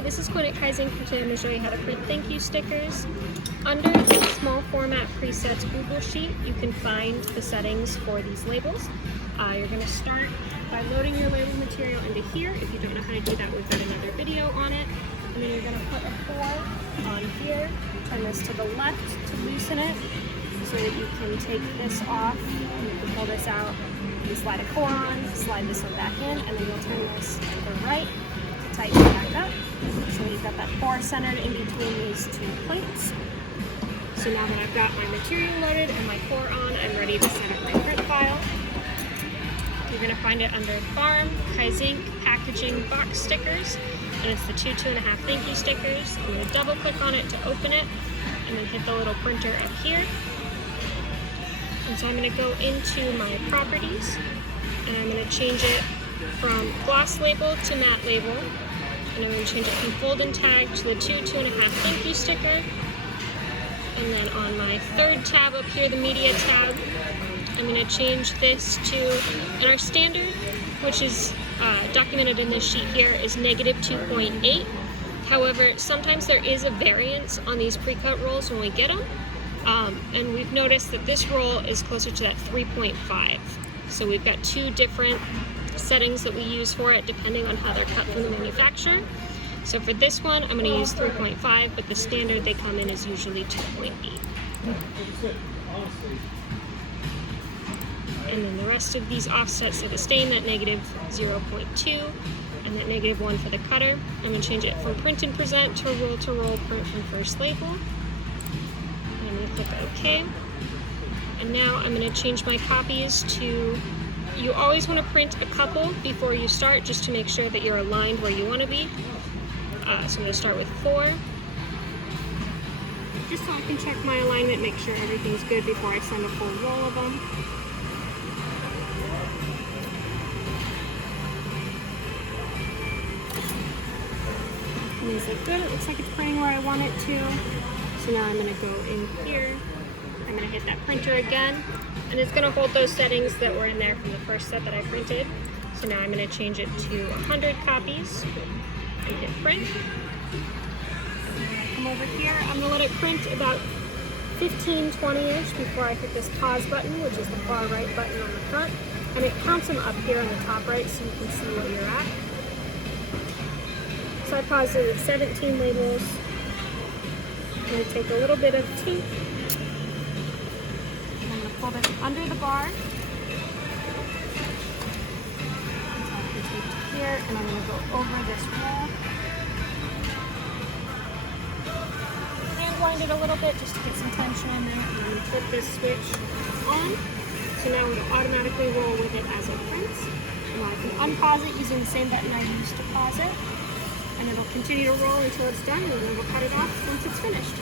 Hi, this is Quinn at Kaizink. Today I'm going to show you how to print thank you stickers. Under the small format presets Google Sheet, you can find the settings for these labels. You're going to start by loading your label material into here. If you don't know how to do that, we've got another video on it. And then you're going to put a 4 on here. Turn this to the left to loosen it so that you can take this off. You can pull this out. You slide a 4 on, slide this one back in, and then you'll turn this to the right to tighten it back up. So you've got that 4 centered in between these two plates. So now that I've got my material loaded and my 4 on, I'm ready to set up my print file. You're going to find it under Farm, Kaizink, Packaging, Box Stickers, and it's the 2.5 thank you stickers. I'm going to double click on it to open it, and then hit the little printer up here. And so I'm going to go into my properties, and I'm going to change it from gloss label to matte label, and I'm going to change it from fold and tag to the 2.5 thank you sticker. And then on my third tab up here, the media tab, I'm going to change this to, and our standard, which is documented in this sheet here, is -2.8. However, sometimes there is a variance on these pre-cut rolls when we get them. And we've noticed that this roll is closer to that 3.5. So we've got 2 different settings that we use for it depending on how they're cut from the manufacturer. So for this one, I'm going to use 3.5, but the standard they come in is usually 2.8. And then the rest of these offsets are the same, that -0.2 and that -1 for the cutter. I'm going to change it from print and present to roll print from first label. I'm going to click OK. And now I'm going to change my copies to, you always want to print a couple before you start just to make sure that you're aligned where you want to be. So I'm going to start with 4. Just so I can check my alignment, make sure everything's good before I send a full roll of them. These look good. It looks like it's printing where I want it to. So now I'm going to go in here. I'm going to hit that printer again. And it's going to hold those settings that were in there from the first set that I printed. So now I'm going to change it to 100 copies. And hit print. Come over here. I'm going to let it print about 15-20-ish before I hit this pause button, which is the far right button on the front. And it counts them up here on the top right so you can see where you're at. So I paused it at 17 labels. I'm going to take a little bit of tape. I'm going to pull this under the bar. Here, and I'm going to go over this roll. And wind it a little bit just to get some tension on there. And I'm going to flip this switch on. So now I'm going to automatically roll with it as it prints. And I can unpause it using the same button I used to pause it. And it'll continue to roll until it's done, and then we'll cut it off once it's finished.